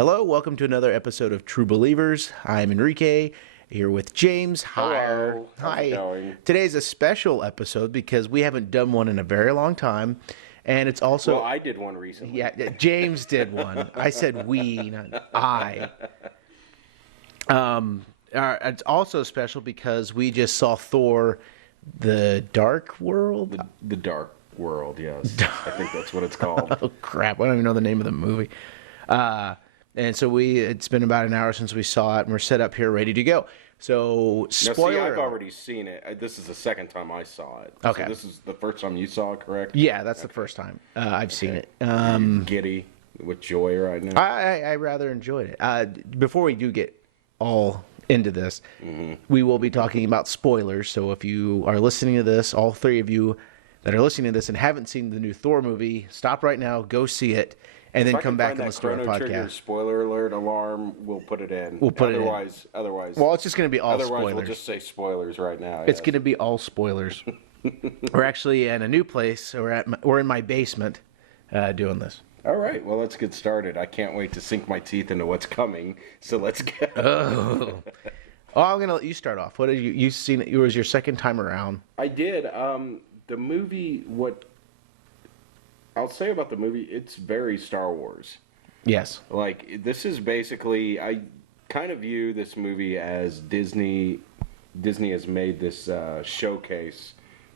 Hello, welcome to another episode of True Believers. I'm Enrique, here with James. Hello. How's Hi. it going? Today's a special episode because we haven't done one in a very long time, and it's also Well, I did one recently. yeah, James did one. I said we, not I. It's also special because we just saw Thor: The Dark World. The Dark World, yes. I think that's what it's called. Oh crap! I don't even know the name of the movie. And so it's been about an hour since we saw it, and we're set up here ready to go. So, spoiler. Now, see, I've already seen it. This is the second time I saw it. Okay. So this is the first time you saw it, correct? Yeah, that's the first time I've seen it. Giddy with joy right now. I rather enjoyed it. Before we do get all into this, we will be talking about spoilers. So if you are listening to this, all three of you that are listening to this and haven't seen the new Thor movie, stop right now, go see it, and then come back and listen to our Chrono Trigger podcast. spoiler alert alarm, we'll put it in. We'll put it in. Otherwise, Well, it's just going to be all otherwise spoilers. we'll just say spoilers right now. It's going to be all spoilers. We're actually in a new place. We're in my basement doing this. All right, well, let's get started. I can't wait to sink my teeth into what's coming, so let's go. Oh, I'm going to let you start off. What have you seen? It was your second time around. I did. The movie, what I'll say about the movie, it's very Star Wars. Yes. Like, this is basically, I kind of view this movie as Disney has made this showcase,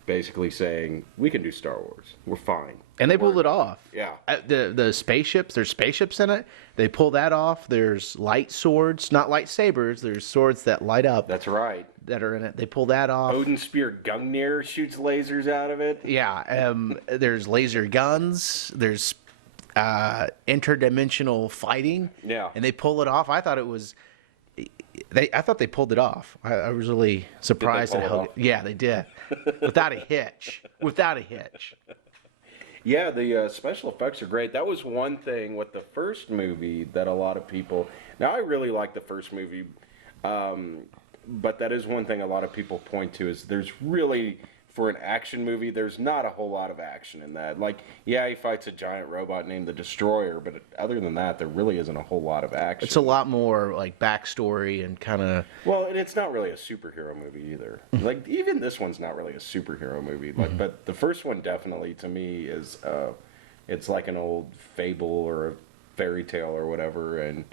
basically saying, we can do Star Wars. We're fine. And they pulled it off. Yeah. The spaceships, there's spaceships in it. They pull that off. There's light swords, not lightsabers. There's swords that light up That's right. that are in it. They pull that off. Odin Spear Gungnir shoots lasers out of it. Yeah. There's laser guns. There's interdimensional fighting. Yeah. And they pull it off. I thought it was. I thought they pulled it off. I was really surprised pull at it how. off? Yeah, they did. Without a hitch. Without a hitch. Yeah, the special effects are great. That was one thing with the first movie that a lot of people... Now, I really like the first movie, but that is one thing a lot of people point to is there's really, for an action movie, there's not a whole lot of action in that. Like, yeah, he fights a giant robot named the Destroyer, but other than that, there really isn't a whole lot of action. It's a lot more like backstory and kind of... Well, and it's not really a superhero movie either. Like, even this one's not really a superhero movie. Like, but the first one definitely, to me, is it's like an old fable or a fairy tale or whatever. And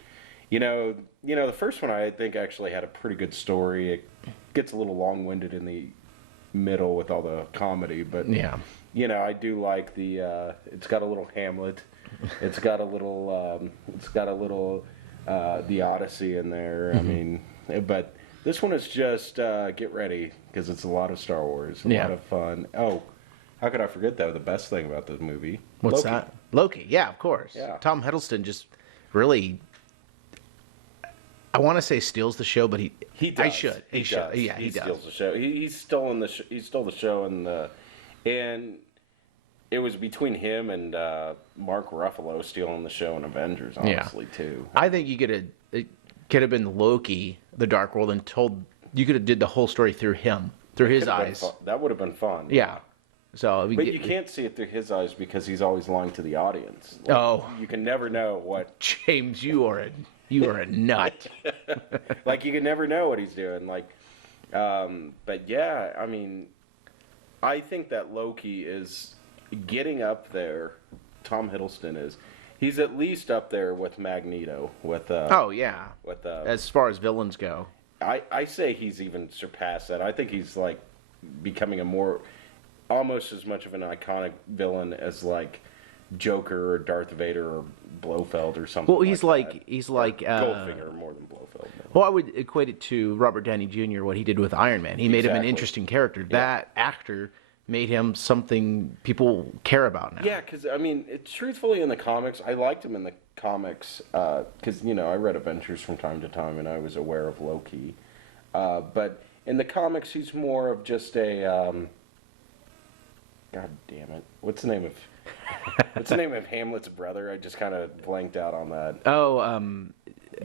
you know, the first one I think actually had a pretty good story. It gets a little long-winded in the middle with all the comedy, but Yeah. I do like the. It's got a little Hamlet. It's got a little. The Odyssey in there. I mean, but this one is just get ready because it's a lot of Star Wars, a lot of fun. Oh, how could I forget that? The best thing about this movie. What's Loki. that? Loki. Yeah, of course. Yeah. Tom Hiddleston just really... I want to say steals the show, but he does. I should. He should. Does. Yeah, he does. Steals the show. He's stolen the. He stole the show, and it was between him and Mark Ruffalo stealing the show in Avengers, honestly, too. I think it could have been Loki, the Dark World, and you could have did the whole story through him, through his eyes. That would have been fun. Yeah. So, But you can't see it through his eyes because he's always lying to the audience. Like, Oh. You can never know what... James, you are a nut. Like, you can never know what he's doing. Like, but yeah, I mean, I think that Loki is getting up there. Tom Hiddleston is. He's at least up there with Magneto. With Oh yeah. With As far as villains go. I say he's even surpassed that. I think he's like becoming almost as much of an iconic villain as like Joker or Darth Vader or Blofeld or something. Well, he's like Goldfinger more than Blofeld. Well, I would equate it to Robert Downey Jr. what he did with Iron Man. He made him an Exactly. interesting character. That actor made him something people care about now. Yeah, because I mean, truthfully, in the comics, I liked him in the comics because I read Adventures from time to time, and I was aware of Loki. But in the comics, he's more of just a God damn it! What's the name of Hamlet's brother? I just kind of blanked out on that. Oh,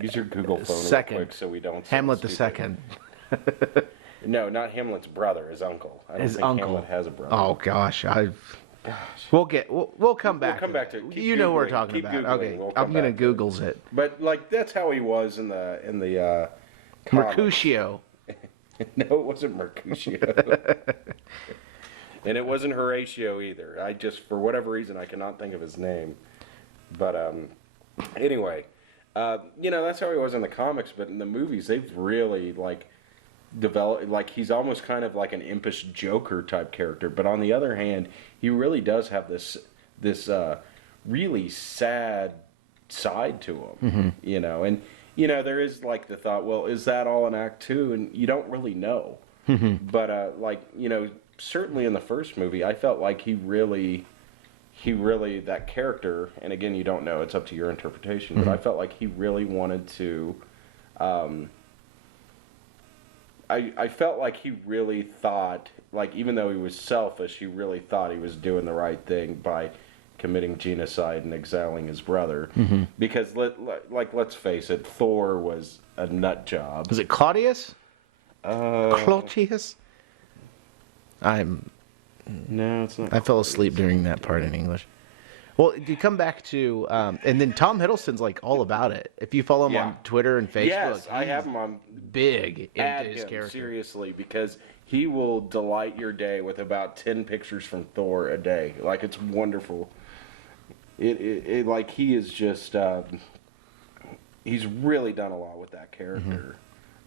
Use your Google phone second. real quick so we don't. Hamlet the stupid. Second. No, not Hamlet's brother. His uncle. I don't His think uncle. Hamlet has a brother. Oh gosh, We'll come back. come back to it. You know what we're Googling. talking Keep about. Googling. Okay, We'll come I'm gonna back to it. Google's it. But like that's how he was in the comics. Mercutio. No, it wasn't Mercutio. And it wasn't Horatio either. I just, for whatever reason, I cannot think of his name. But anyway, that's how he was in the comics. But in the movies, they've really developed. Like he's almost kind of like an impish Joker type character. But on the other hand, he really does have this really sad side to him. Mm-hmm. And there is like the thought, well, is that all in Act 2? And you don't really know. Mm-hmm. But certainly in the first movie, I felt like he really, that character, and again, you don't know, it's up to your interpretation, but I felt like he really wanted to, I felt like he really thought, even though he was selfish, he really thought he was doing the right thing by committing genocide and exiling his brother. Mm-hmm. Because, let's face it, Thor was a nut job. Was it Claudius? Claudius? No, it's not. I fell asleep during that part in English. Well, you come back to, and then Tom Hiddleston's all about it. If you follow him on Twitter and Facebook, yes, I have him on. Big into his him, character. Seriously, because he will delight your day with about 10 pictures from Thor a day. It's wonderful. He is just, he's really done a lot with that character.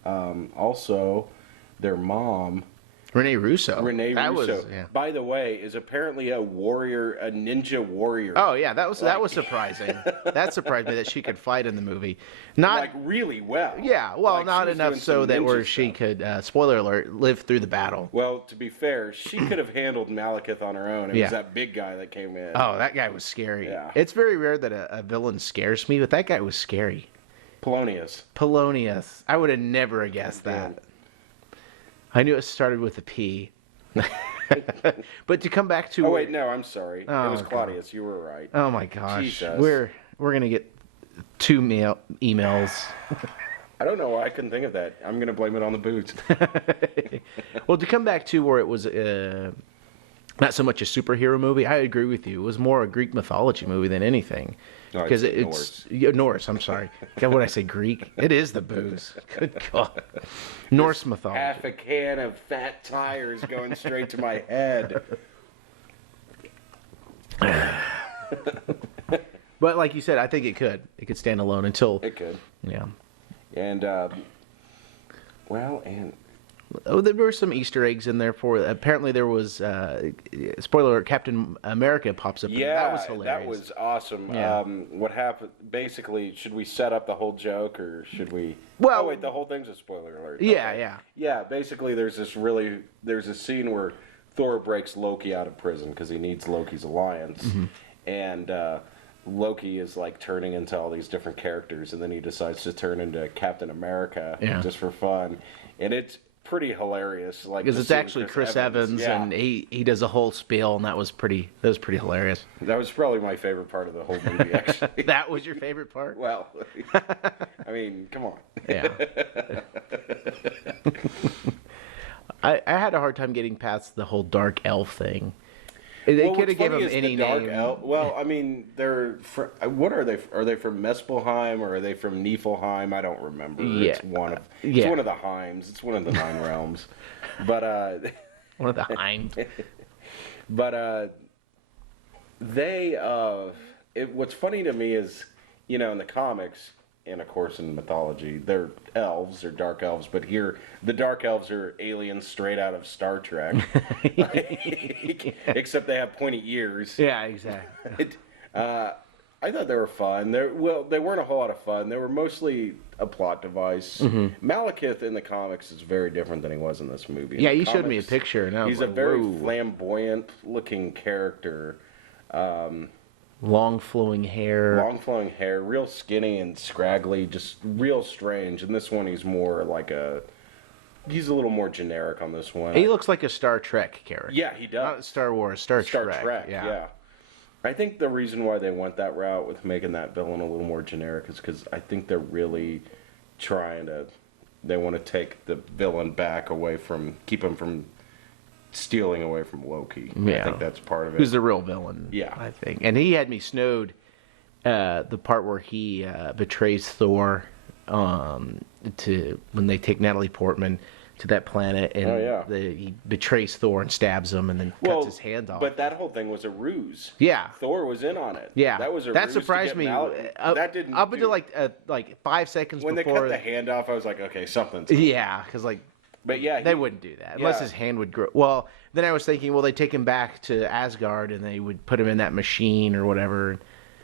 Mm-hmm. Also, their mom. Rene Russo. Was, by the way, is apparently a ninja warrior. Oh yeah, that was surprising. That surprised me that she could fight in the movie. Not really well. Yeah, well, not enough so that where she could, spoiler alert, live through the battle. Well, to be fair, she could have handled Malekith on her own. It was that big guy that came in. Oh, that guy was scary. Yeah. It's very rare that a villain scares me, but that guy was scary. Polonius. I would have never guessed that. I knew it started with a P. But to come back to... Oh, wait, no, I'm sorry. It was Claudius. God. You were right. Oh, my gosh. Jesus. We're going to get 2 emails. I don't know why I couldn't think of that. I'm going to blame it on the boots. Well, to come back to where it was not so much a superhero movie, I agree with you. It was more a Greek mythology movie than anything. Because it's Norse. I'm sorry. God, what did I say? Greek? It is the booze. Good God. Norse mythology. Half a can of fat tires going straight to my head. But like you said, I think it could stand alone until it could. Yeah. And there were some Easter eggs in there for. Apparently, there was spoiler alert, Captain America pops up. Yeah, that was hilarious. That was awesome. Yeah. What happened? Basically, should we set up the whole joke, or should we? Well, wait, the whole thing's a spoiler alert. Yeah, okay. yeah. Yeah, basically, there's a scene where Thor breaks Loki out of prison because he needs Loki's alliance, and Loki is turning into all these different characters, and then he decides to turn into Captain America just for fun, and it's pretty hilarious. Because it's actually Chris Evans and he does a whole spiel, and that was pretty hilarious. That was probably my favorite part of the whole movie, actually. That was your favorite part? Well, I mean, come on. Yeah. I had a hard time getting past the whole dark elf thing. They could have given him any name. Well, I mean, what are they? Are they from Muspelheim or are they from Niflheim? I don't remember. Yeah. It's one of the Heims. It's one of the 9 realms. But one of the Heims. But what's funny to me is, in the comics, and of course in mythology, they're elves, they're dark elves, but here the dark elves are aliens straight out of Star Trek. Except they have pointy ears. Yeah, exactly. I thought they were fun. They weren't a whole lot of fun. They were mostly a plot device. Mm-hmm. Malekith in the comics is very different than he was in this movie. Yeah, you showed me a picture. And he's a very flamboyant-looking character. Long flowing hair, real skinny and scraggly, just real strange. And this one, he's more he's a little more generic on this one. He looks like a Star Trek character. Yeah, he does. Not Star Wars, Star Trek. Yeah. I think the reason why they went that route with making that villain a little more generic is because I think they're really they want to take the villain back away from, keep him from stealing away from Loki. Yeah. I think that's part of it. Who's the real villain? Yeah. I think. And he had me snowed. The part where he betrays Thor, to when they take Natalie Portman to that planet, and he betrays Thor and stabs him, and then cuts his hand off. But that whole thing was a ruse. Yeah. Thor was in on it. Yeah, that was a that ruse surprised to me. get that didn't up until like 5 seconds when before they cut the hand off. I was like, okay, something's yeah, because But yeah, they wouldn't do that unless his hand would grow. Well, then I was thinking, well, they take him back to Asgard and they would put him in that machine or whatever.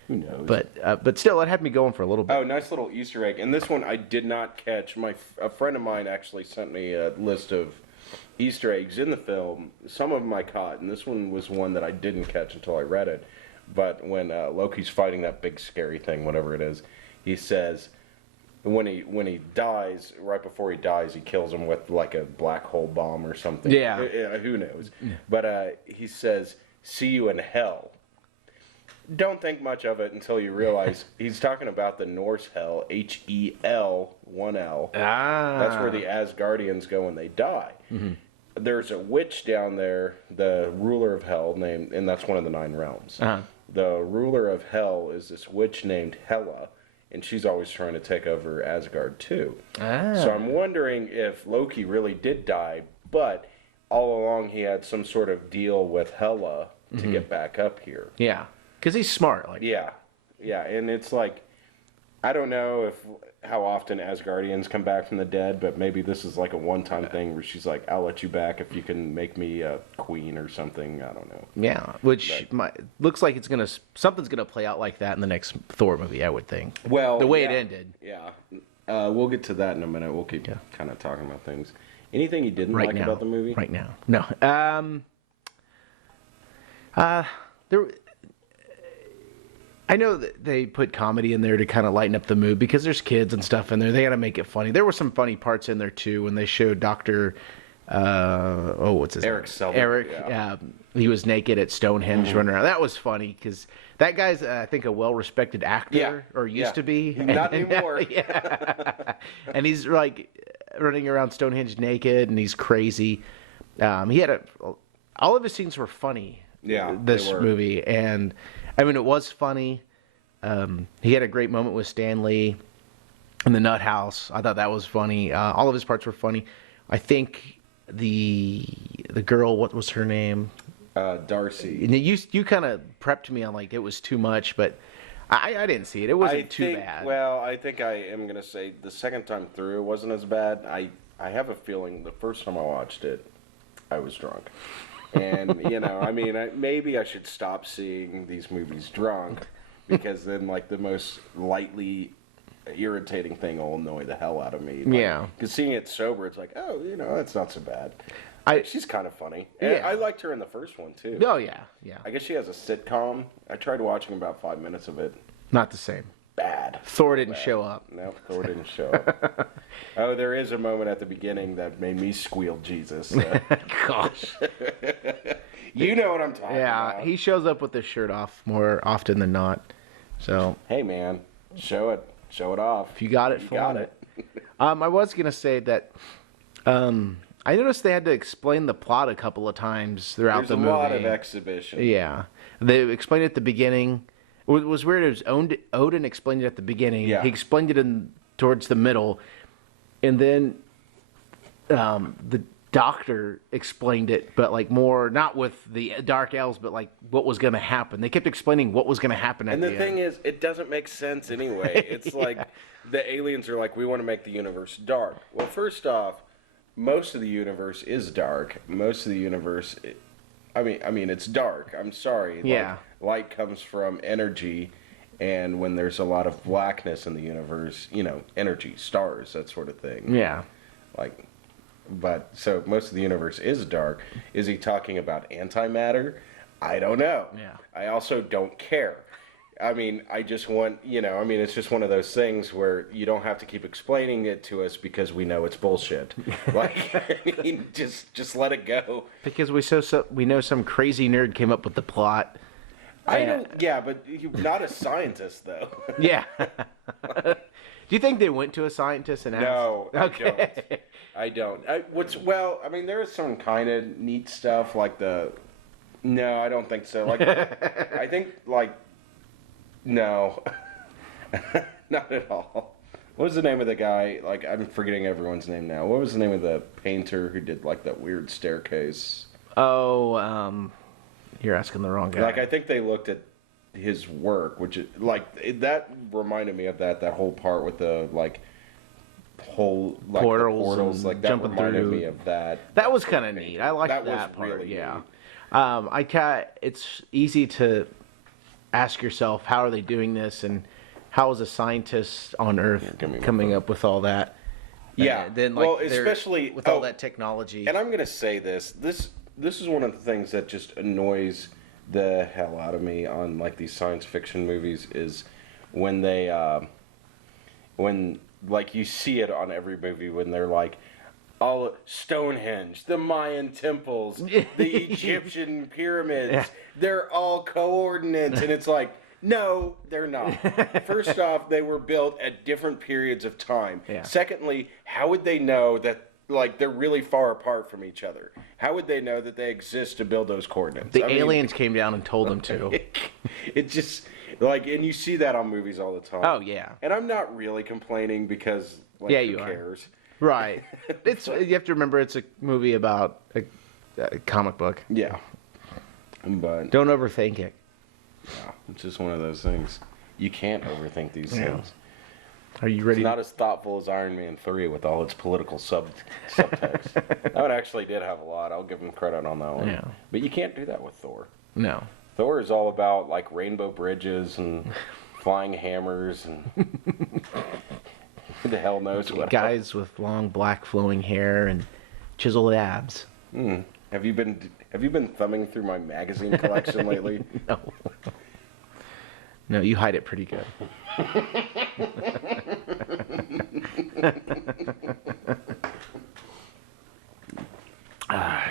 Who knows? But still, it had me going for a little bit. Oh, nice little Easter egg. And this one I did not catch. A friend of mine actually sent me a list of Easter eggs in the film. Some of them I caught, and this one was one that I didn't catch until I read it. But when Loki's fighting that big scary thing, whatever it is, he says when he dies, right before he dies, he kills him with like a black hole bomb or something. Yeah. Who knows? Yeah. But he says, "See you in hell." Don't think much of it until you realize he's talking about the Norse hell, Hel, 1L. Ah. That's where the Asgardians go when they die. Mm-hmm. There's a witch down there, the ruler of hell, and that's one of the 9 realms. Uh-huh. The ruler of hell is this witch named Hela, and she's always trying to take over Asgard too. Ah. So I'm wondering if Loki really did die, but all along he had some sort of deal with Hela to get back up here. Yeah. Because he's smart. Yeah, and it's like, I don't know how often Asgardians come back from the dead, but maybe this is like a one-time thing where she's like, I'll let you back if you can make me a queen or something. I don't know. Yeah, which looks like something's gonna play out like that in the next Thor movie, I would think. Well, the way it ended. Yeah, we'll get to that in a minute. We'll keep kind of talking about things. Anything you didn't like about the movie? Right now, no. There. I know that they put comedy in there to kind of lighten up the mood because there's kids and stuff in there. They got to make it funny. There were some funny parts in there too when they showed Dr. What's his Eric name? Selvig, Eric. yeah. He was naked at Stonehenge running around. That was funny because that guy's, I think, a well-respected actor or used to be. Not anymore. And he's like running around Stonehenge naked and he's crazy. He had all of his scenes were funny. Yeah, this movie, and I mean it was funny. He had a great moment with Stan Lee in the Nut House. I thought that was funny. All of his parts were funny. I think the girl, what was her name? Darcy. And you kind of prepped me on like it was too much, but I didn't see it. It wasn't too bad. Well, I think I am gonna say the second time through it wasn't as bad. I have a feeling the first time I watched it, I was drunk. And, I mean, maybe I should stop seeing these movies drunk because then, like, the most lightly irritating thing will annoy the hell out of me. Like, because seeing it sober, it's like, oh, it's not so bad. She's kind of funny. And I liked her in the first one, too. Oh, yeah. I guess she has a sitcom. I tried watching about 5 minutes of it. Not the same. Bad. Thor didn't show up. No, Thor didn't show up. Oh, there is a moment at the beginning that made me squeal Jesus. So. Gosh. You know what I'm talking about. Yeah, he shows up with his shirt off more often than not. So. Hey, man, show it off. If you got it, flaunt it. I was gonna say that. I noticed they had to explain the plot a couple of times throughout the movie. There's a lot of exhibition. Yeah, they explained it at the beginning. It was weird. It was Odin explained it at the beginning. Yeah. He explained it towards the middle, and then the doctor explained it, but like more not with the dark elves, but like what was going to happen. They kept explaining what was going to happen. And the thing is, it doesn't make sense anyway. It's like the aliens are like, we want to make the universe dark. Well, first off, most of the universe is dark. Most of the universe, I mean, it's dark. I'm sorry. Yeah. Light comes from energy, and when there's a lot of blackness in the universe, energy, stars, that sort of thing. Yeah. But so most of the universe is dark. Is he talking about antimatter? I don't know. Yeah. I also don't care. I mean, I just want, it's just one of those things where you don't have to keep explaining it to us because we know it's bullshit. Just let it go. Because we know some crazy nerd came up with the plot. But you're not a scientist, though. Yeah. Do you think they went to a scientist and asked? No, I don't. I don't. I mean, there is some kind of neat stuff like the. No, I don't think so. Like, I think like, no, not at all. What was the name of the guy? Like, I'm forgetting everyone's name now. What was the name of the painter who did like that weird staircase? Oh, you're asking the wrong guy. Like, I think they looked at his work, which is like that reminded me of that whole part with the like whole like portals like that reminded me of that. That was kind of neat. I liked that part. Really yeah. It's easy to ask yourself, how are they doing this, and how is a scientist on Earth coming up with all that? Yeah. And then, like, well, especially with all that technology. And I'm gonna say this is one of the things that just annoys the hell out of me on like these science fiction movies is when they when like you see it on every movie when they're like all Stonehenge, the Mayan temples, the Egyptian pyramids, they're all coordinates, and it's like, no, they're not. First off, they were built at different periods of time. Yeah. Secondly, how would they know that like they're really far apart from each other? How would they know that they exist to build those coordinates? The aliens came down and told them to. It just like, and you see that on movies all the time. Oh yeah. And I'm not really complaining because like, who cares? Right. You have to remember it's a movie about a comic book. Yeah. But don't overthink it. Yeah, it's just one of those things. You can't overthink these things. Are you ready? It's not as thoughtful as Iron Man 3 with all its political subtext. That one actually did have a lot. I'll give him credit on that one. Yeah. But you can't do that with Thor. No. Thor is all about like rainbow bridges and flying hammers and who the hell knows what. Guys with long black flowing hair and chiseled abs. Have you been thumbing through my magazine collection lately? No. No, you hide it pretty good.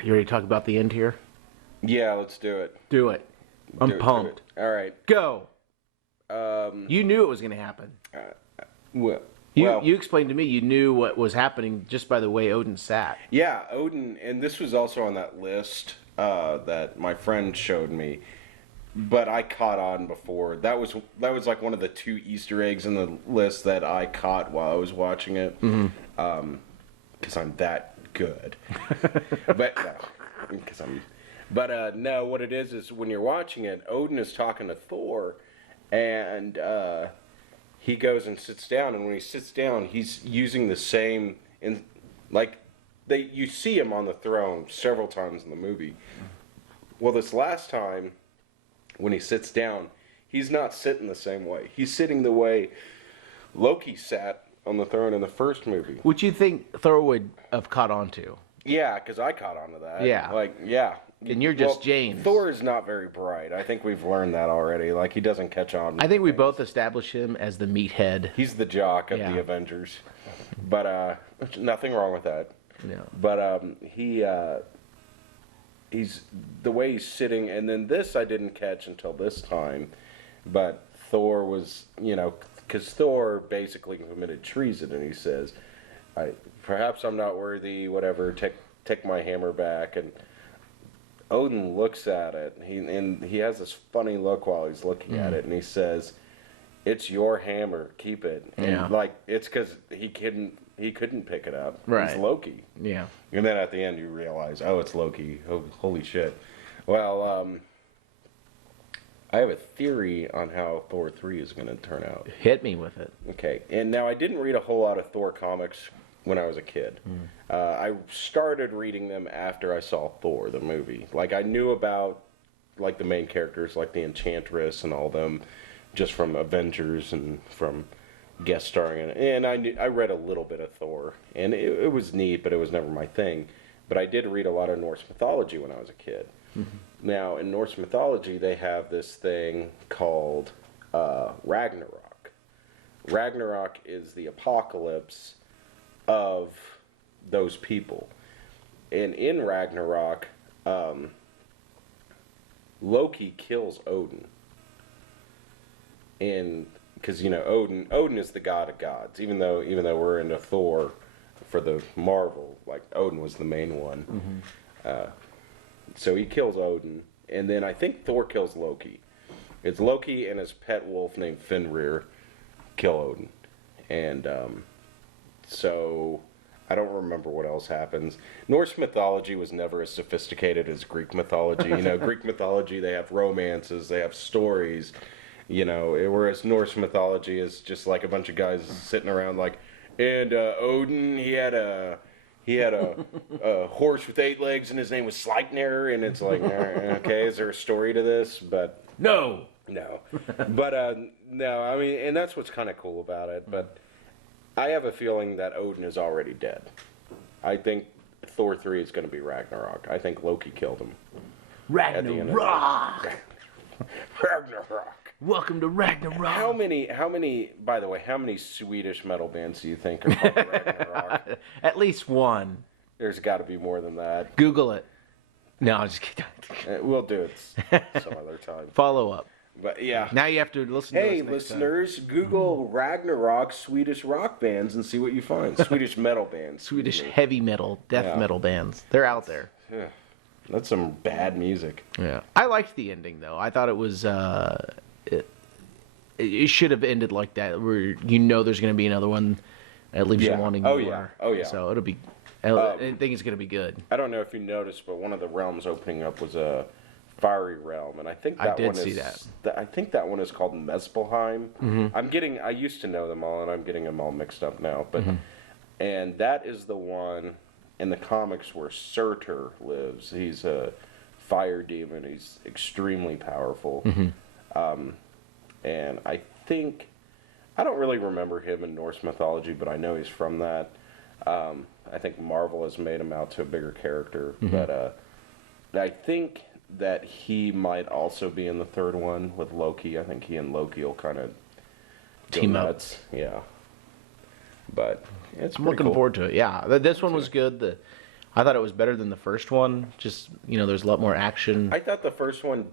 You ready to talk about the end here? Yeah, let's do it. Do it. I'm pumped. All right. Go. You knew it was going to happen. You explained to me you knew what was happening just by the way Odin sat. Yeah, Odin, and this was also on that list that my friend showed me, but I caught on before. That was like one of the 2 Easter eggs in the list that I caught while I was watching it, because I'm that good. No, what it is when you're watching it, Odin is talking to Thor, and he goes and sits down, and when he sits down, he's using the same, you see him on the throne several times in the movie. Well, this last time, when he sits down, he's not sitting the same way. He's sitting the way Loki sat on the throne in the first movie. Which you think Thor would have caught on to? Yeah, because I caught on to that. Yeah. Yeah. And you're just James. Thor is not very bright. I think we've learned that already. Like, he doesn't catch on. I think we both established him as the meathead. He's the jock of the Avengers. But, nothing wrong with that. No. But, he's the way he's sitting, and then this I didn't catch until this time, but Thor was, because Thor basically committed treason, and he says, perhaps I'm not worthy, whatever, take my hammer back, and Odin looks at it, and he has this funny look while he's looking at it, and he says, "It's your hammer, keep it." And it's because he couldn't pick it up. Right. It's Loki. Yeah. And then at the end you realize, oh, it's Loki. Oh, holy shit. Well, I have a theory on how Thor 3 is going to turn out. Hit me with it. Okay. And now I didn't read a whole lot of Thor comics when I was a kid. I started reading them after I saw Thor, the movie. Like, I knew about, like, the main characters, like the Enchantress and all them, just from Avengers and from guest starring in it. And I read a little bit of Thor, and it was neat, but it was never my thing. But I did read a lot of Norse mythology when I was a kid. Now, in Norse mythology, they have this thing called Ragnarok. Ragnarok is the apocalypse of those people. And in Ragnarok, Loki kills Odin. And because Odin is the god of gods. Even though we're into Thor, for the Marvel. Like Odin was the main one. So he kills Odin, and then I think Thor kills Loki. It's Loki and his pet wolf named Fenrir kill Odin, and so I don't remember what else happens. Norse mythology was never as sophisticated as Greek mythology. You know, Greek mythology, they have romances, they have stories. You know, whereas Norse mythology is just like a bunch of guys sitting around like, and Odin, he had a horse with 8 legs and his name was Sleipnir, and it's like, okay, is there a story to this? But No. But no, I mean, and that's what's kind of cool about it. But I have a feeling that Odin is already dead. I think Thor 3 is going to be Ragnarok. I think Loki killed him. Ragnarok. Ragnarok. Welcome to Ragnarok. How many, by the way, how many Swedish metal bands do you think are called Ragnarok? At least one. There's got to be more than that. Google it. No, I'm just kidding. We'll do it some other time. Follow up. But yeah. Now you have to listen to us Hey, next listeners, Google Ragnarok Swedish rock bands and see what you find. Swedish metal bands. Swedish heavy metal, death metal bands. They're out there. Yeah. That's some bad music. Yeah. I liked the ending, though. I thought it was... It should have ended like that, where you know there's going to be another one. It leaves you wanting more. Oh, yeah. So it'll be... I think it's going to be good. I don't know if you noticed, but one of the realms opening up was a fiery realm, and I think that one is... I did see that. I think that one is called Muspelheim. I used to know them all, and I'm getting them all mixed up now. But and that is the one in the comics where Surtur lives. He's a fire demon. He's extremely powerful. And I think... I don't really remember him in Norse mythology, but I know he's from that. I think Marvel has made him out to a bigger character, but I think that he might also be in the third one with Loki. I think he and Loki will kind of team up. Yeah, but it's I'm looking forward to it. Yeah, this one was good. I thought it was better than the first one. Just there's a lot more action. I thought the first one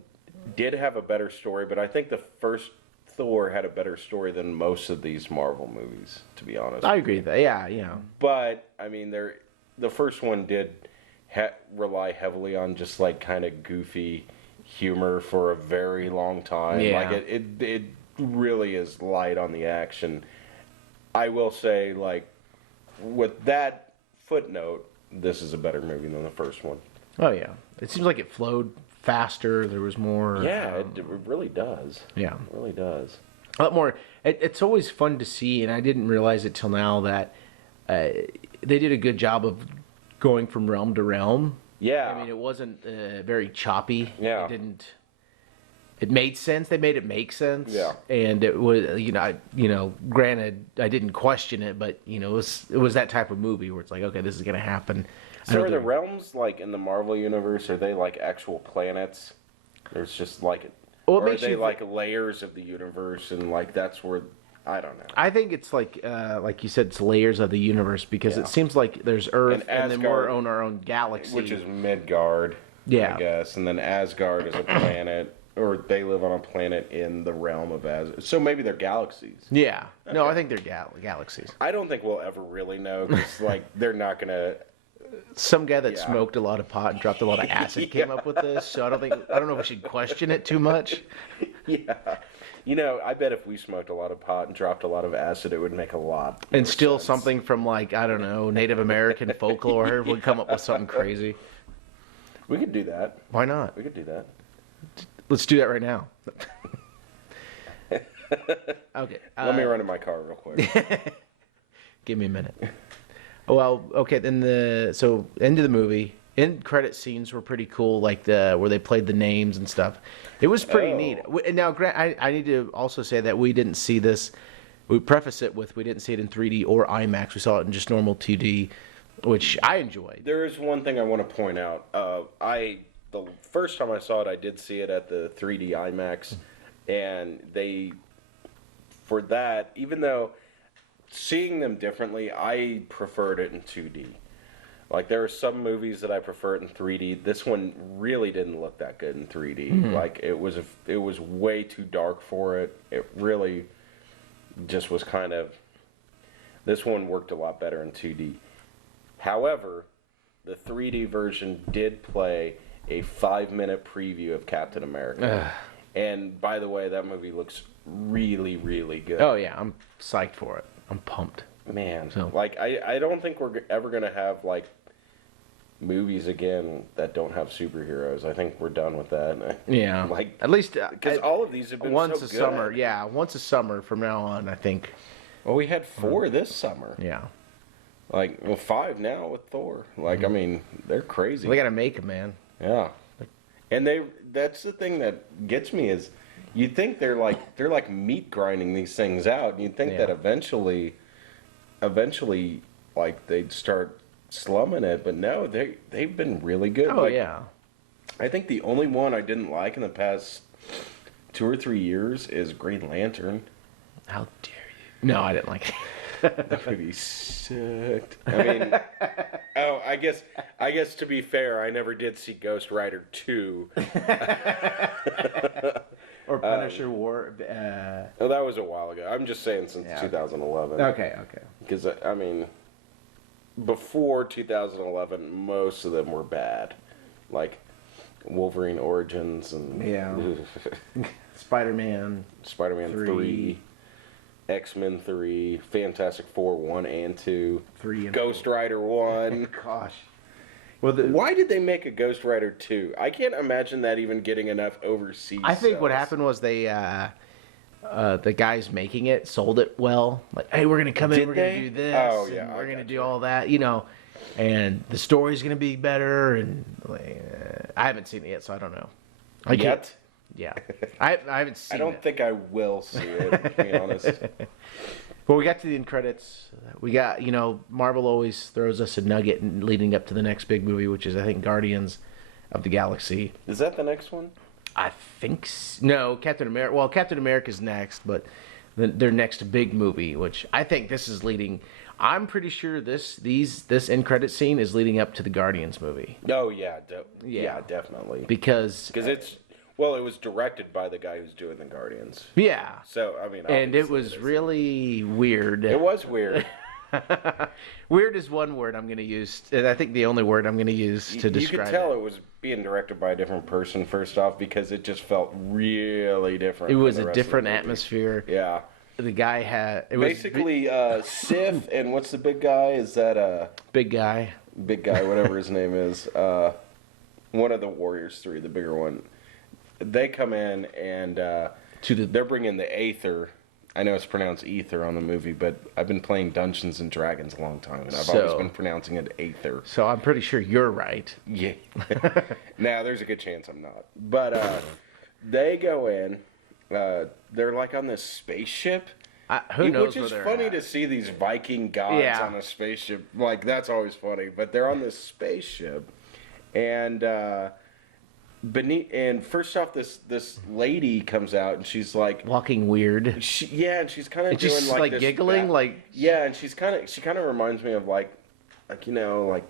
did have a better story, but I think the first Thor had a better story than most of these Marvel movies, to be honest. I agree with that. Yeah. But I mean, the first one did rely heavily on just like kind of goofy humor for a very long time. Yeah. Like it really is light on the action. I will say, like, with that footnote, this is a better movie than the first one. Oh yeah, it seems like it flowed faster. There was more. Yeah, it really does. Yeah, it really does. A lot more. It's always fun to see, and I didn't realize it till now that they did a good job of going from realm to realm. Yeah, I mean, it wasn't very choppy. Yeah, it didn't. It made sense. They made it make sense. Yeah, and it was, granted, I didn't question it, but it was that type of movie where it's like, okay, this is gonna happen. So are the realms, like, in the Marvel universe, are they like actual planets? There's just like, or are they like layers of the universe, and like that's where, I don't know. I think it's like you said, it's layers of the universe, because it seems like there's Earth, and then we're on our own galaxy, which is Midgard. Yeah, I guess, and then Asgard is a planet, or they live on a planet in the realm of Asgard. So maybe they're galaxies. Yeah, okay. No, I think they're galaxies. I don't think we'll ever really know, because like they're not gonna. Some guy that smoked a lot of pot and dropped a lot of acid came up with this, so I don't know if we should question it too much. Yeah. I bet if we smoked a lot of pot and dropped a lot of acid, it would make a lot. And still sense. Something from, like, I don't know, Native American folklore would come up with something crazy. We could do that. Why not? We could do that. Let's do that right now. Okay. Let me run in my car real quick. Give me a minute. Well, okay, then end of the movie. End credit scenes were pretty cool, like where they played the names and stuff. It was pretty neat. And now, Grant, I need to also say that we didn't see this. We preface it with we didn't see it in 3D or IMAX. We saw it in just normal 2D, which I enjoyed. There is one thing I want to point out. The first time I saw it, I did see it at the 3D IMAX, and for that, even though seeing them differently, I preferred it in 2D. Like, there are some movies that I prefer it in 3D. This one really didn't look that good in 3D. Like, it was way too dark for it. It really just was kind of... This one worked a lot better in 2D. However, the 3D version did play a 5-minute preview of Captain America. And by the way, that movie looks really, really good. Oh yeah, I'm psyched for it. I'm pumped. Man, like I don't think we're ever gonna have like movies again that don't have superheroes. I think we're done with that. Yeah, like at least because all of these have been once so a good. summer. Yeah, once a summer from now on, I think. Well, we had 4 this summer. Yeah, Like 5 now with Thor. Like I mean, they're crazy. we gotta make them, man. Yeah, and that's the thing that gets me is you think they're like meat grinding these things out. And you'd think that eventually like they'd start slumming it, but no, they've been really good. Oh like, yeah. I think the only one I didn't like in the past 2 or 3 years is Green Lantern. How dare you? No, I didn't like it. That movie sucked. I mean, I guess to be fair, I never did see Ghost Rider 2. Or Punisher War. Oh, that was a while ago. I'm just saying since 2011. Okay. Because, I mean, before 2011, most of them were bad. Like Wolverine Origins and Spider-Man. Spider-Man 3. X-Men 3, Fantastic Four 1 and 2, 3 and Ghost Rider 1. Gosh. Well, why did they make a Ghost Rider 2? I can't imagine that even getting enough overseas I think what sales. happened was they, the guys making it sold it well. Like, hey, we're gonna come in, we're gonna do this. Oh yeah, we're gonna do all that, and the story's gonna be better. And I haven't seen it yet, so I don't know. Yet? Yeah, I haven't seen it. I don't think I will see it, to be honest. But we got to the end credits. We got, Marvel always throws us a nugget leading up to the next big movie, which is, I think, Guardians of the Galaxy. Is that the next one? I think no, Captain America. Well, Captain America's next, but their next big movie, which I think this is leading. I'm pretty sure this end credit scene is leading up to the Guardians movie. Oh yeah, yeah, definitely. Because it's. Well, it was directed by the guy who's doing the Guardians. Yeah. So, I mean... And it was really weird. It was weird. Weird is one word I'm going to use. And I think the only word I'm going to use to describe it. You could tell it was being directed by a different person, first off, because it just felt really different. It was a different atmosphere. Yeah. The guy had... Basically, Sif and what's the big guy? Is that... Big guy. Big guy, whatever his name is. One of the Warriors 3, the bigger one. They come in and they're bringing the Aether. I know it's pronounced Ether on the movie, but I've been playing Dungeons and Dragons a long time, and I've always been pronouncing it Aether. So I'm pretty sure you're right. Yeah. Now, there's a good chance I'm not. But they go in. They're like on this spaceship. Who knows Which is where funny they're to see these Viking gods on a spaceship. Like, that's always funny. But they're on this spaceship. And... and first off, this lady comes out and she's like walking weird. And she's kind of doing just like this giggling, and she kind of reminds me of like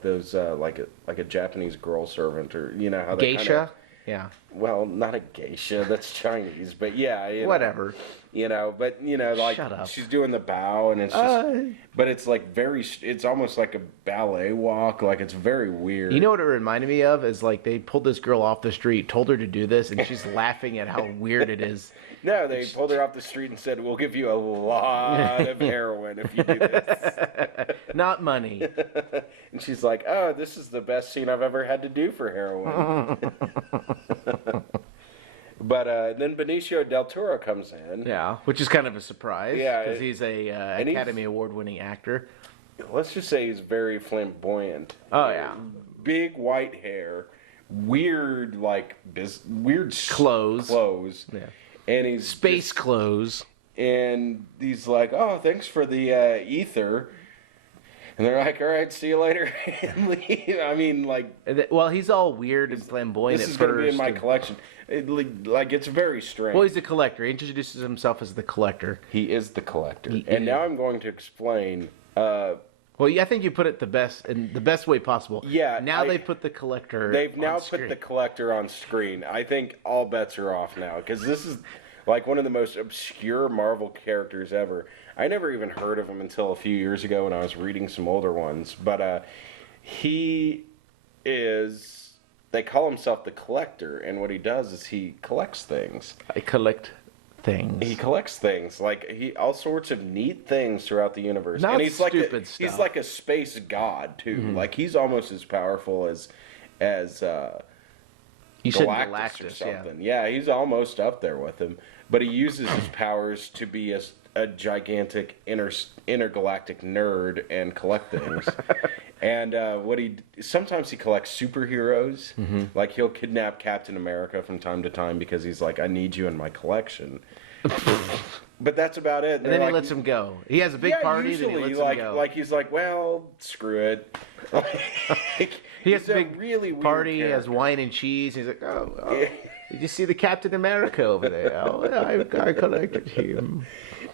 those like a Japanese girl servant, or how they geisha. Yeah. Well, not a geisha. That's Chinese, but yeah. Whatever. But like Shut up. She's doing the bow, and it's just, but it's like it's almost like a ballet walk. Like it's very weird. You know what it reminded me of is like they pulled this girl off the street, told her to do this, and she's laughing at how weird it is. No, they pulled her off the street and said, "We'll give you a lot of heroin if you do this." Not money. And she's like, "Oh, this is the best scene I've ever had to do for heroin." But then Benicio del Toro comes in. Yeah, which is kind of a surprise. Yeah, because he's a Academy Award-winning actor. Let's just say he's very flamboyant. Oh yeah, big white hair, weird weird clothes. Yeah, and he's space clothes. And he's like, "Oh, thanks for the ether." And they're like, "All right, see you later," and leave. I mean, like... Well, he's all weird and flamboyant at first. This is going to be in my collection. It's very strange. Well, he's a collector. He introduces himself as the collector. He is the collector. Now I'm going to explain... well, I think you put it in the best way possible. Yeah. Now they put the collector They've now put the collector on screen. I think all bets are off now, because this is... like one of the most obscure Marvel characters ever. I never even heard of him until a few years ago when I was reading some older ones. But he is. They call himself the Collector, and what he does is he collects things. I collect things. He collects things, like all sorts of neat things throughout the universe. Not and he's stupid like stuff. He's like a space god too. Mm-hmm. Like he's almost as powerful as You said Galactus or Galactus, yeah. something. Yeah, he's almost up there with him. But he uses his powers to be a gigantic intergalactic nerd and collect things. And sometimes he collects superheroes. Mm-hmm. Like he'll kidnap Captain America from time to time because he's like, I need you in my collection. But that's about it. And then he lets him go. He has a big party, then he lets him go. Like he's like, well, screw it. He has a big really weird party. He character. has wine and cheese. He's like, oh, did you see the Captain America over there? Oh, I collected him.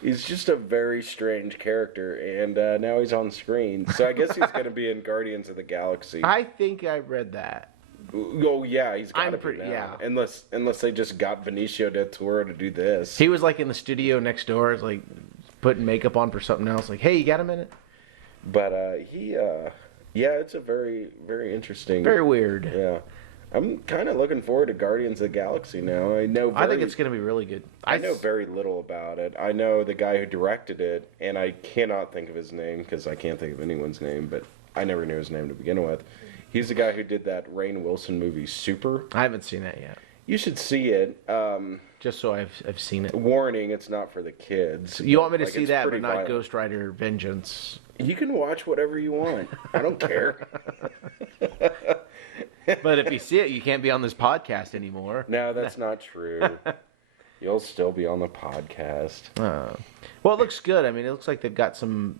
He's just a very strange character, and now he's on screen. So I guess he's going to be in Guardians of the Galaxy. I think I read that. Oh yeah, he's got to be pretty- now. yeah. Unless they just got Benicio del Toro to do this. He was like in the studio next door, like putting makeup on for something else. Like, hey, you got a minute? But yeah, it's a very, very interesting. Very weird. Yeah. I'm kind of looking forward to Guardians of the Galaxy now. I think it's going to be really good. I know very little about it. I know the guy who directed it, and I cannot think of his name because I can't think of anyone's name, but I never knew his name to begin with. He's the guy who did that Rainn Wilson movie, Super. I haven't seen that yet. You should see it. Just so I've seen it. Warning, it's not for the kids. You want me to Like, see it's that, but pretty not violent. Ghost Rider Vengeance. You can watch whatever you want. I don't care. But if you see it, you can't be on this podcast anymore. No, that's not true. You'll still be on the podcast. Well, it looks good. I mean, it looks like they've got some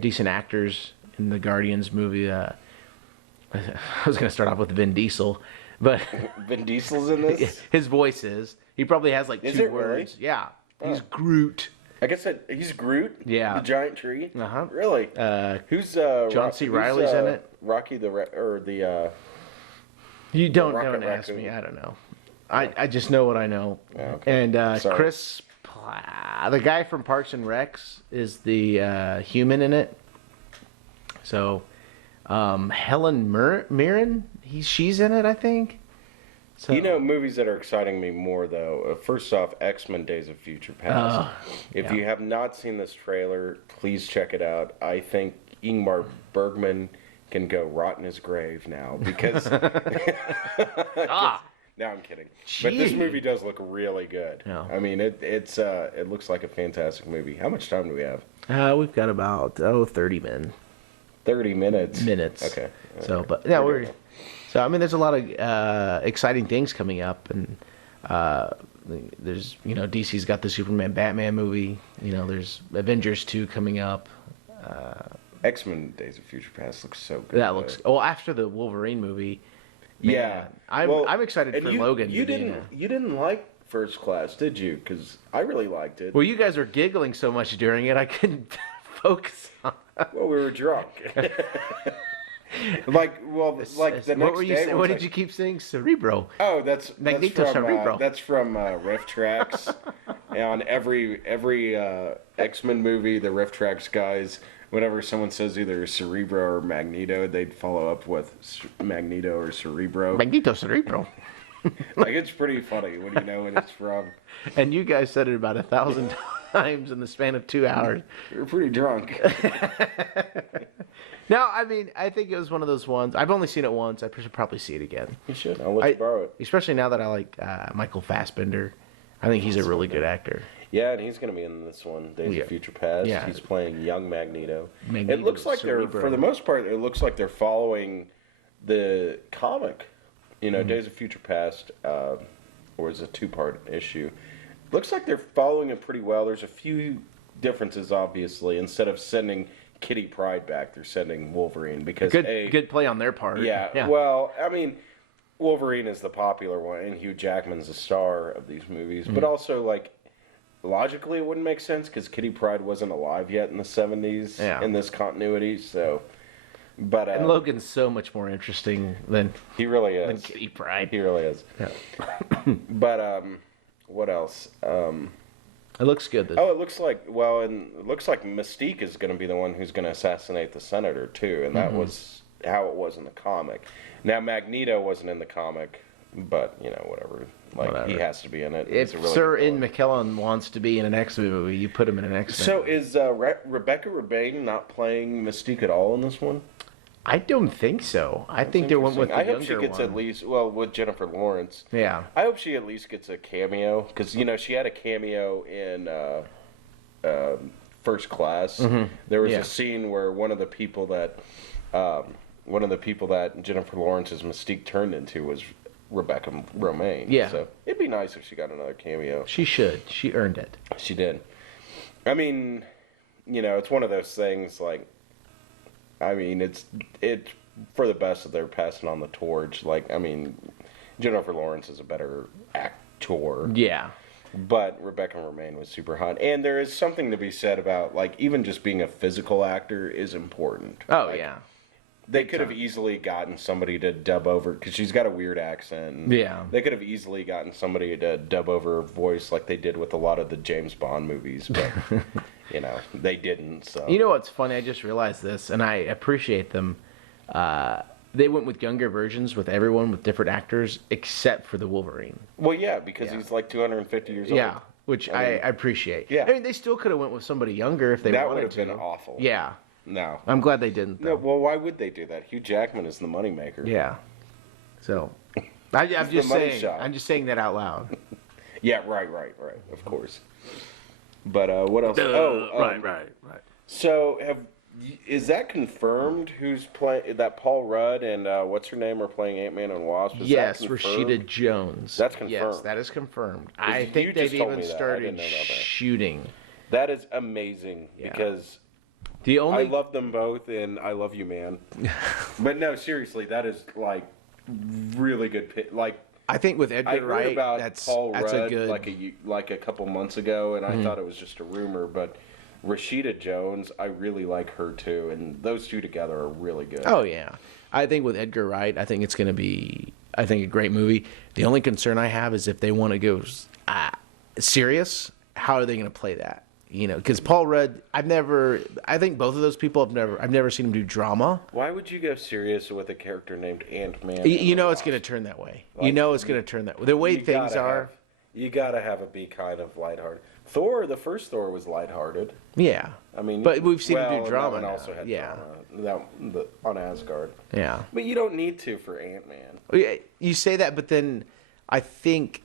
decent actors in the Guardians movie. I was going to start off with Vin Diesel, but Vin Diesel's in this? his voice is. He probably has like Is two it really? words. Yeah. He's Oh. Groot. I guess he's Groot? Yeah. The giant tree? Uh-huh. Really? Who's John C. Reilly's in it? Rocky the You don't Rocket ask me. Raccoon. I don't know. I just know what I know. Okay. And Sorry. Chris, the guy from Parks and Recs, is the human in it. So Helen Mirren, she's in it, I think. So, You know, movies that are exciting me more, though. First off, X-Men Days of Future Past. If you have not seen this trailer, please check it out. I think Ingmar Bergman can go rot in his grave now because... No, I'm kidding. But this Gee. movie does look really good. Yeah. I mean, it looks like a fantastic movie. How much time do we have? we've got about 30 minutes. minutes. Okay. So, but yeah, There you go. so I mean, there's a lot of exciting things coming up, and there's DC's got the Superman Batman movie. There's Avengers 2 coming up. X-Men Days of Future Past looks so good. That looks after the Wolverine movie. Yeah, man, I'm excited and for you, Logan. You Medina. didn't like First Class, did you? Because I really liked it. Well, you guys were giggling so much during it, I couldn't focus on. Well, we were drunk. like the next What were you day. saying? What did you keep saying? Cerebro. Oh, that's Magneto Cerebro. That's from Riff Tracks. On every X-Men movie, the Riff Tracks guys, whenever someone says either Cerebro or Magneto, they'd follow up with Magneto or Cerebro. Magneto Cerebro. Like, it's pretty funny when you know when it's from. And you guys said it about 1,000 times in the span of 2 hours. We were pretty drunk. No, I mean, I think it was one of those ones. I've only seen it once. I should probably see it again. You should. I'll let you borrow it. Especially now that I like Michael Fassbender. I think he's a really good actor. Yeah, and he's going to be in this one, Days of Future Past. Yeah. He's playing young Magneto. Magneto It looks like Cerebro. for the most part, it looks like they're following the comic. Mm-hmm. Days of Future Past, or is a two-part issue. Looks like they're following it pretty well. There's a few differences, obviously. Instead of sending Kitty Pryde back, they're sending Wolverine because Good play on their part. Yeah. Well, I mean, Wolverine is the popular one, and Hugh Jackman's the star of these movies. Mm-hmm. But also, like, logically, it wouldn't make sense because Kitty Pryde wasn't alive yet in the 70s in this continuity. So, but And Logan's so much more interesting than he really than is. Kitty Pryde. He really is. Yeah. But what else? It looks good. Oh, it looks like Mystique is going to be the one who's going to assassinate the senator too, and that was how it was in the comic. Now Magneto wasn't in the comic, but whatever. Like he has to be in it. If really Sir Ian McKellen wants to be in an X-Men movie, you put him in an X-Men. So movie. is Rebecca Romijn not playing Mystique at all in this one? I don't think so. I think they went with the I younger hope she gets one. at least with Jennifer Lawrence. Yeah. I hope she at least gets a cameo because she had a cameo in First Class. Mm-hmm. There was a scene where one of the people that Jennifer Lawrence's Mystique turned into was Rebecca Romijn. Yeah. So it'd be nice if she got another cameo. She should. She earned it. She did. I mean, it's one of those things like. I mean, it's for the best that they're passing on the torch. Like, I mean, Jennifer Lawrence is a better actor. Yeah. But Rebecca Romijn was super hot. And there is something to be said about, like, even just being a physical actor is important. Oh, like, yeah. They could have easily gotten somebody to dub over, because she's got a weird accent. Yeah. They could have easily gotten somebody to dub over her voice like they did with a lot of the James Bond movies, but, they didn't, so. You know what's funny? I just realized this, and I appreciate them. They went with younger versions with everyone, with different actors, except for the Wolverine. Well, yeah, because he's like 250 years old. Yeah, which I appreciate. Yeah. I mean, they still could have went with somebody younger if they That wanted would to. have been awful. Yeah. No. I'm glad they didn't, though. No, well, why would they do that? Hugh Jackman is the moneymaker. Yeah. So, I'm just money saying. shot. I'm just saying that out loud. Yeah, right. Of course. But what else? Right. So, is that confirmed? Who's playing that? Paul Rudd and what's her name are playing Ant-Man and Wasp. Is Yes, that confirmed? Rashida Jones. That's confirmed. Yes, that is confirmed. I You think just they've told even me that. I started didn't know about that. shooting. That is amazing because The only I love them both, and I love you, man. But no, seriously, that is like really good. Like I think with I Edgar heard Wright, about that's Paul a Rudd good. like a couple months ago, and I thought it was just a rumor. But Rashida Jones, I really like her too, and those two together are really good. Oh yeah, I think with Edgar Wright, I think it's going to be, a great movie. The only concern I have is if they want to go serious, how are they going to play that? Because Paul Rudd, I think both of those people I've never seen him do drama. Why would you go serious with a character named Ant-Man? It's going to turn that way. It's going to turn that way. The way things are. You gotta have it be kind of lighthearted. Thor, the first Thor was lighthearted. Yeah. I mean, but we've seen him do and drama. That one now. also had drama. On Asgard. Yeah. But you don't need to for Ant-Man. You say that, but then I think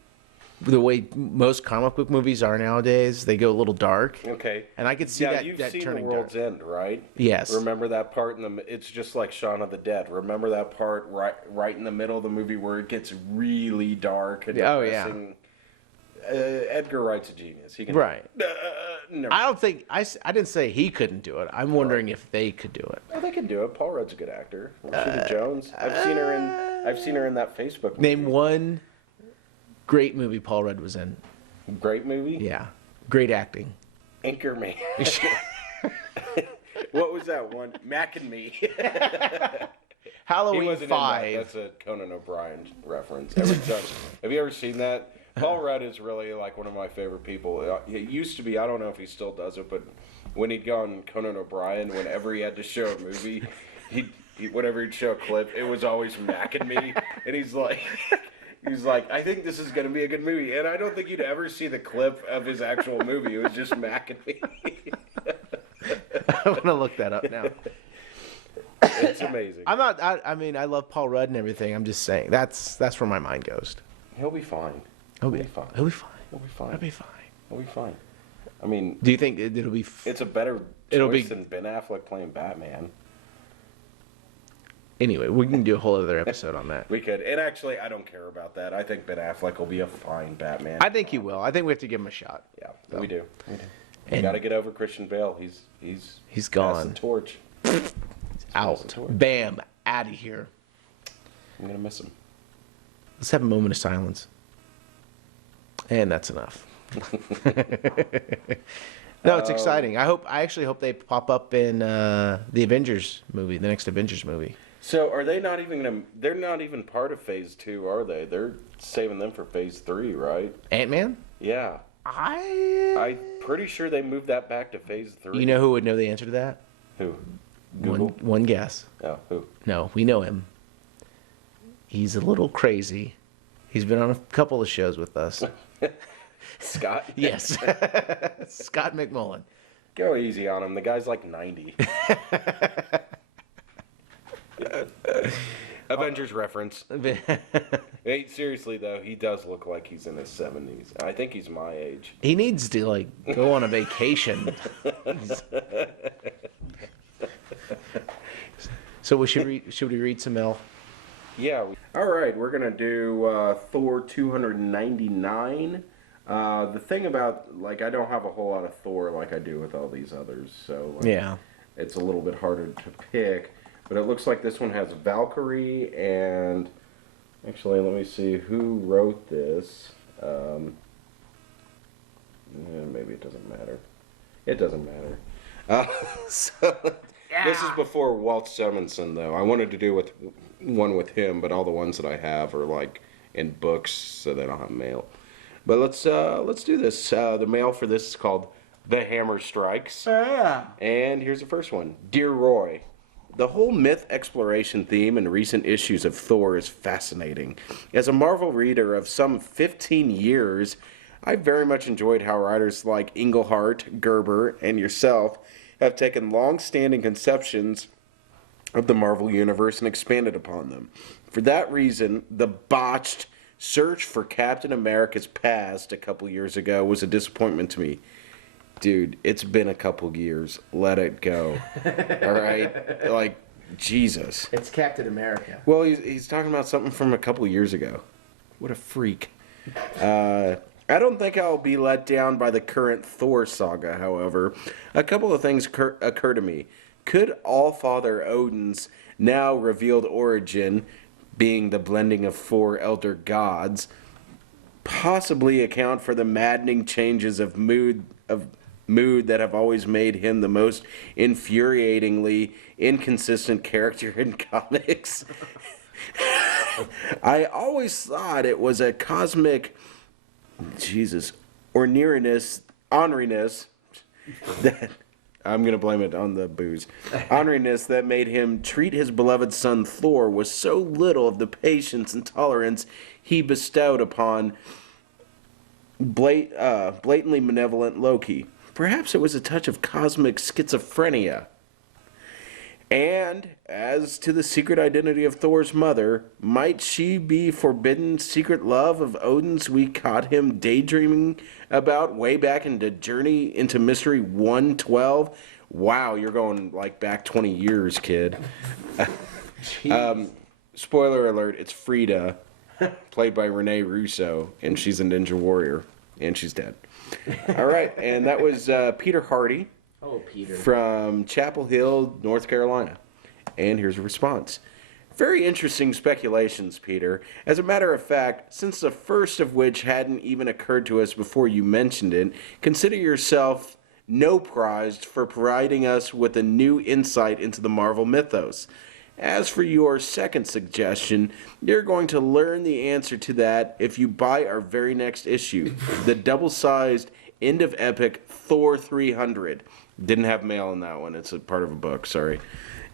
the way most comic book movies are nowadays, they go a little dark. Okay. And I could see you've that seen turning The World's dark. End, right? Yes. Remember that part it's just like Shaun of the Dead. Remember that part right in the middle of the movie where it gets really dark and depressing? Edgar Wright's a genius. He can. Right. No. I don't think I didn't say he couldn't do it. I'm wondering if they could do it. Oh, they can do it. Paul Rudd's a good actor. Rashida Jones. I've seen her in that Facebook movie. Name one great movie Paul Rudd was in. Great movie? Yeah. Great acting. Anchorman. What was that one? Mac and Me. Halloween He wasn't in 5. that. That's a Conan O'Brien reference. Have you ever seen that? Paul Rudd is really like one of my favorite people. He used to be, I don't know if he still does it, but when he'd go on Conan O'Brien, whenever he had to show a movie, whenever he'd show a clip, it was always Mac and Me. And he's like, I think this is going to be a good movie. And I don't think you'd ever see the clip of his actual movie. It was just Mac and Me. I'm going to look that up now. It's amazing. I mean, I love Paul Rudd and everything. I'm just saying. That's where my mind goes. He'll be fine. He'll be fine. He'll be fine. He'll be fine. He'll be fine. He'll be fine. I mean, do you think it'll be? It's a better choice than Ben Affleck playing Batman. Anyway, we can do a whole other episode on that. We could. And actually, I don't care about that. I think Ben Affleck will be a fine Batman. I think he will. I think we have to give him a shot. Yeah, we do. We got to get over Christian Bale. He's gone. The torch. He's out. Bam. Out of here. I'm gonna miss him. Let's have a moment of silence. And that's enough. No, it's exciting. I actually hope they pop up in the Avengers movie, the next Avengers movie. So are they not even they're not even part of Phase 2, are they? They're saving them for Phase 3, right? Ant-Man? Yeah. I'm pretty sure they moved that back to Phase 3. You know who would know the answer to that? Who? Google? One guess. Oh, who? No, we know him. He's a little crazy. He's been on a couple of shows with us. Scott? Yes. Scott McMullen. Go easy on him. The guy's like 90. Avengers reference. Hey, seriously, though, he does look like he's in his 70s. I think he's my age. He needs to, like, go on a vacation. So should we read some L? Yeah. All right, we're going to do Thor 299. The thing about, like, I don't have a whole lot of Thor like I do with all these others, so like, Yeah. it's a little bit harder to pick. But it looks like this one has Valkyrie, and actually, let me see who wrote this. Maybe it doesn't matter. It doesn't matter. This is before Walt Simonson, though. I wanted to do one with him, but all the ones that I have are like in books, so they don't have mail. But let's do this. The mail for this is called "The Hammer Strikes." Oh, yeah. And here's the first one. Dear Roy, the whole myth exploration theme in recent issues of Thor is fascinating. As a Marvel reader of some 15 years, I very much enjoyed how writers like Englehart, Gerber, and yourself have taken long-standing conceptions of the Marvel Universe and expanded upon them. For that reason, the botched search for Captain America's past a couple years ago was a disappointment to me. Dude, it's been a couple years. Let it go. All right? Like, Jesus. It's Captain America. Well, he's talking about something from a couple years ago. What a freak. I don't think I'll be let down by the current Thor saga, however. A couple of things occur to me. Could Allfather Odin's now revealed origin, being the blending of 4 elder gods, possibly account for the maddening changes of mood that have always made him the most infuriatingly inconsistent character in comics? I always thought it was a cosmic, orneriness that, I'm going to blame it on the booze, orneriness that made him treat his beloved son Thor with so little of the patience and tolerance he bestowed upon blatantly malevolent Loki. Perhaps it was a touch of cosmic schizophrenia. And as to the secret identity of Thor's mother, might she be forbidden secret love of Odin's we caught him daydreaming about way back into Journey into Mystery 112? Wow, you're going like back 20 years, kid. Spoiler alert, it's Frida, played by Renee Russo, and she's a ninja warrior, and she's dead. All right, and that was Peter Hardy. Oh, Peter. From Chapel Hill, North Carolina. And here's a response. Very interesting speculations, Peter. As a matter of fact, since the first of which hadn't even occurred to us before you mentioned it, consider yourself no prized for providing us with a new insight into the Marvel mythos. As for your second suggestion, you're going to learn the answer to that if you buy our very next issue, the double-sized end of epic Thor 300. Didn't have mail in that one. It's a part of a book, sorry.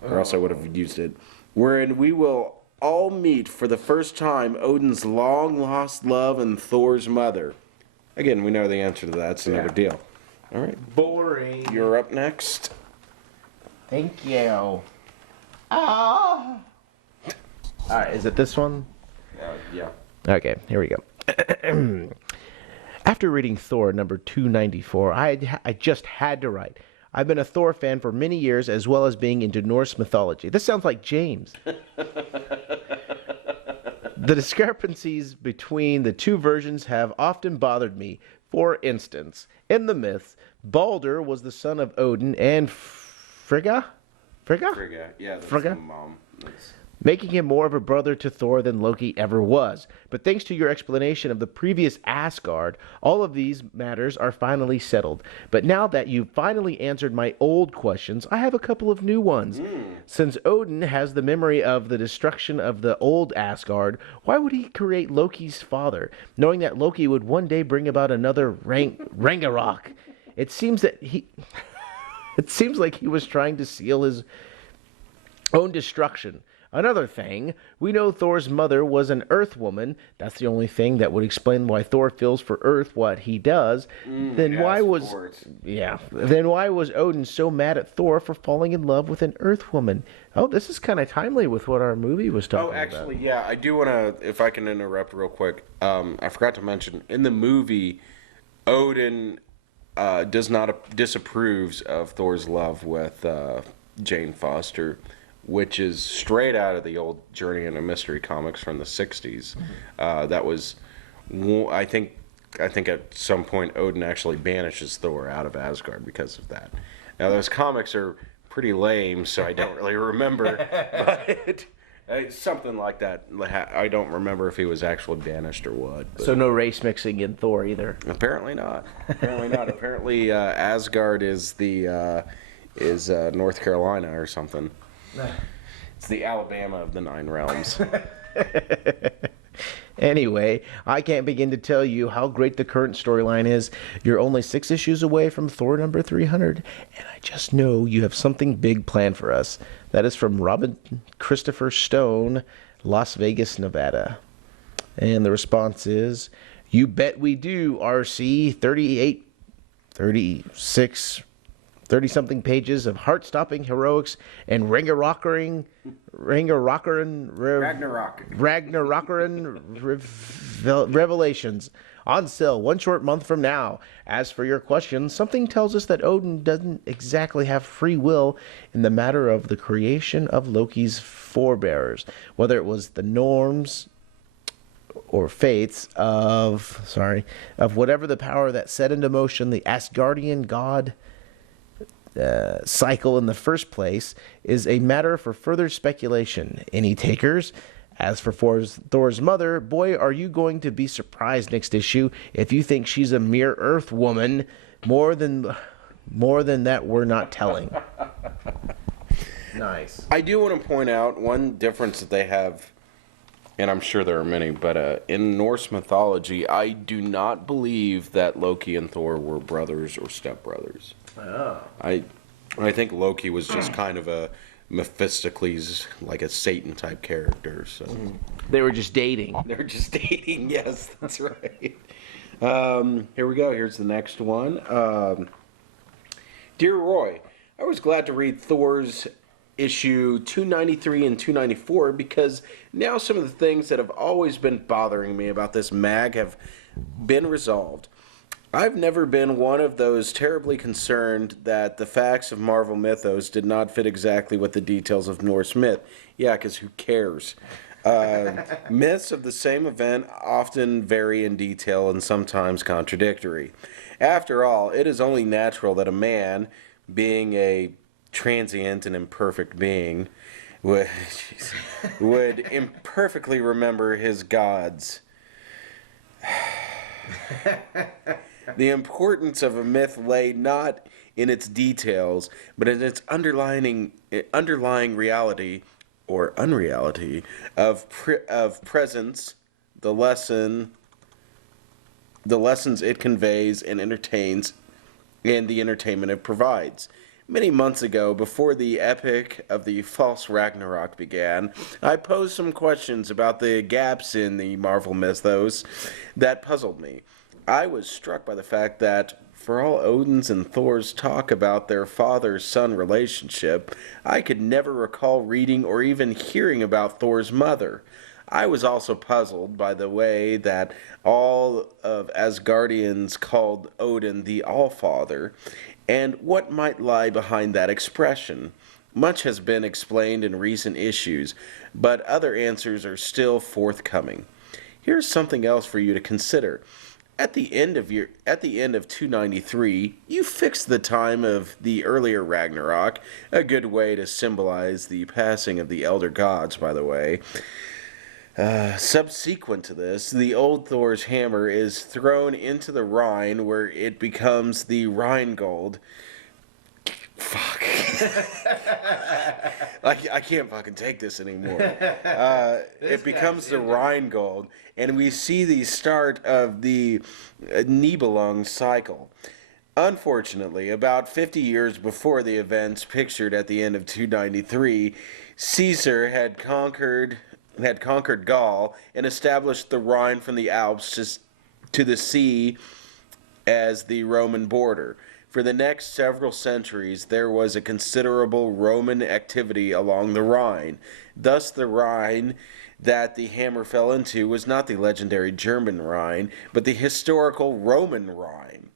Or else I would have used it. Wherein we will all meet for the first time Odin's long-lost love and Thor's mother. Again, we know the answer to that. It's another deal. All right. Boring. You're up next. Thank you. Ah. All right, is it this one? Yeah. Okay, here we go. After reading Thor number 294, I just had to write. I've been a Thor fan for many years, as well as being into Norse mythology. This sounds like James. The discrepancies between the two versions have often bothered me. For instance, in the myths, Balder was the son of Odin and Frigga? Yeah, that's Frigga? the mom. Making him more of a brother to Thor than Loki ever was. But thanks to your explanation of the previous Asgard, all of these matters are finally settled. But now that you've finally answered my old questions, I have a couple of new ones. Since Odin has the memory of the destruction of the old Asgard, why would he create Loki's father, knowing that Loki would one day bring about another Ragnarok? It seems like he was trying to seal his Own destruction. Another thing, we know Thor's mother was an Earth woman. That's the only thing that would explain why Thor feels for Earth what he does. Then why was Then why was Odin so mad at Thor for falling in love with an Earth woman? Oh, this is kind of timely with what our movie was talking about. Oh, actually, yeah, I do want to, if I can interrupt real quick. I forgot to mention in the movie, Odin disapproves of Thor's love with Jane Foster, which is straight out of the old Journey into Mystery comics from the 60s. That was, I think at some point Odin actually banishes Thor out of Asgard because of that. Now those comics are pretty lame, so I don't really remember, but something like that. I don't remember if he was actually banished or what. So no race mixing in Thor either. Apparently not. Apparently Asgard is North Carolina or something. It's the Alabama of the Nine Realms. Anyway, I can't begin to tell you how great the current storyline is. You're only 6 issues away from Thor number 300, and I just know you have something big planned for us. That is from Robin Christopher Stone, Las Vegas, Nevada. And the response is, you bet we do, RC. 38, 36, 30-something pages of heart-stopping heroics and Ragnarokerin revelations on sale 1 short month from now. As for your question, something tells us that Odin doesn't exactly have free will in the matter of the creation of Loki's forebears, whether it was the norms or fates of whatever the power that set into motion the Asgardian god cycle in the first place is a matter for further speculation. Any takers? As for Thor's mother, boy, are you going to be surprised next issue if you think she's a mere Earth woman. More than that, we're not telling. Nice. I do want to point out one difference that they have, and I'm sure there are many, but in Norse mythology, I do not believe that Loki and Thor were brothers or stepbrothers. Oh. I think Loki was just kind of a Mephistocles, like a Satan type character. So They were just dating. Yes, that's right. Here we go. Here's the next one. Dear Roy, I was glad to read Thor's issue 293 and 294 because now some of the things that have always been bothering me about this mag have been resolved. I've never been one of those terribly concerned that the facts of Marvel mythos did not fit exactly with the details of Norse myth. Yeah, because who cares? Myths of the same event often vary in detail and sometimes contradictory. After all, it is only natural that a man, being a transient and imperfect being, would imperfectly remember his gods. The importance of a myth lay not in its details, but in its underlying reality or unreality of presence, the lessons it conveys and entertains, and the entertainment it provides. Many months ago, before the epic of the false Ragnarok began, I posed some questions about the gaps in the Marvel mythos that puzzled me. I was struck by the fact that, for all Odin's and Thor's talk about their father-son relationship, I could never recall reading or even hearing about Thor's mother. I was also puzzled by the way that all of Asgardians called Odin the Allfather, and what might lie behind that expression. Much has been explained in recent issues, but other answers are still forthcoming. Here's something else for you to consider. At the end of 293, you fixed the time of the earlier Ragnarok, a good way to symbolize the passing of the elder gods, by the way. Subsequent to this, the old Thor's hammer is thrown into the Rhine, where it becomes the Rheingold. Fuck. I can't fucking take this anymore. It becomes the Rheingold, and we see the start of the Nibelung cycle. Unfortunately, about 50 years before the events pictured at the end of 293, Caesar had conquered Gaul and established the Rhine from the Alps to the sea as the Roman border. For the next several centuries, there was a considerable Roman activity along the Rhine. Thus, the Rhine that the hammer fell into was not the legendary German Rhine, but the historical Roman Rhine.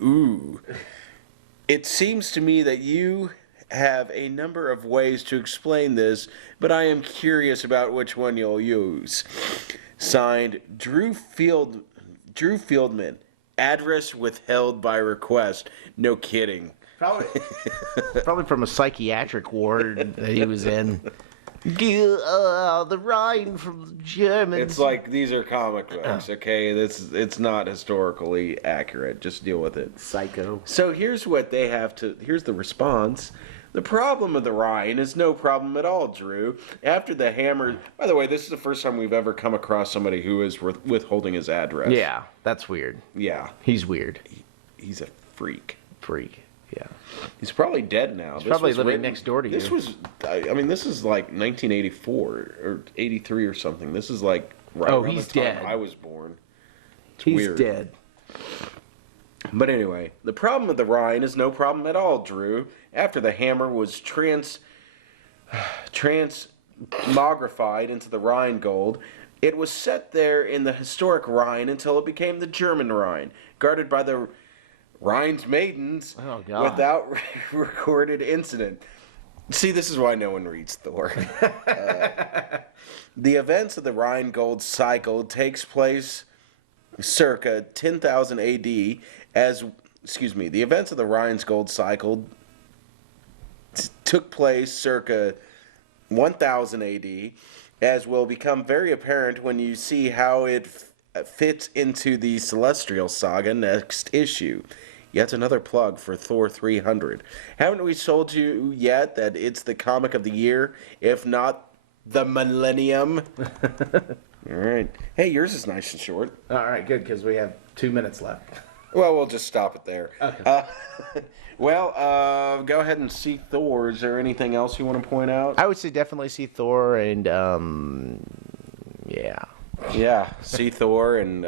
Ooh. It seems to me that you have a number of ways to explain this, but I am curious about which one you'll use. Signed, Drew Fieldman. Address withheld by request. No kidding. Probably from a psychiatric ward that he was in. The Rhine from the Germans. It's like, these are comic books, okay? It's not historically accurate. Just deal with it. Psycho. So here's the response. The problem of the Rhine is no problem at all, Drew. After the hammer... By the way, this is the first time we've ever come across somebody who is withholding his address. Yeah, that's weird. Yeah. He's weird. He's a freak. Yeah. He's probably dead now. He's probably living next door to you. This is like 1984 or 83 or something. This is like around he's the time dead. I was born. He's weird. dead. But anyway, the problem of the Rhine is no problem at all, Drew. After the hammer was transmogrified into the Rhine gold, it was set there in the historic Rhine until it became the German Rhine, guarded by the Rhine's maidens without recorded incident. See, this is why no one reads Thor. The events of the Rhine gold cycle takes place circa 10,000 AD the events of the Rhine's gold cycle took place circa 1000 AD, as will become very apparent when you see how it fits into the Celestial Saga next issue. Yet another plug for Thor 300. Haven't we told you yet that it's the comic of the year, if not the millennium? All right. Hey, yours is nice and short. All right, good, because we have 2 minutes left. Well, we'll just stop it there. Okay. Go ahead and see Thor. Is there anything else you want to point out? I would say definitely see Thor and, yeah. Yeah, see Thor and,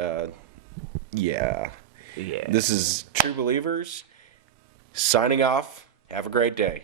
yeah. Yeah. This is True Believers signing off. Have a great day.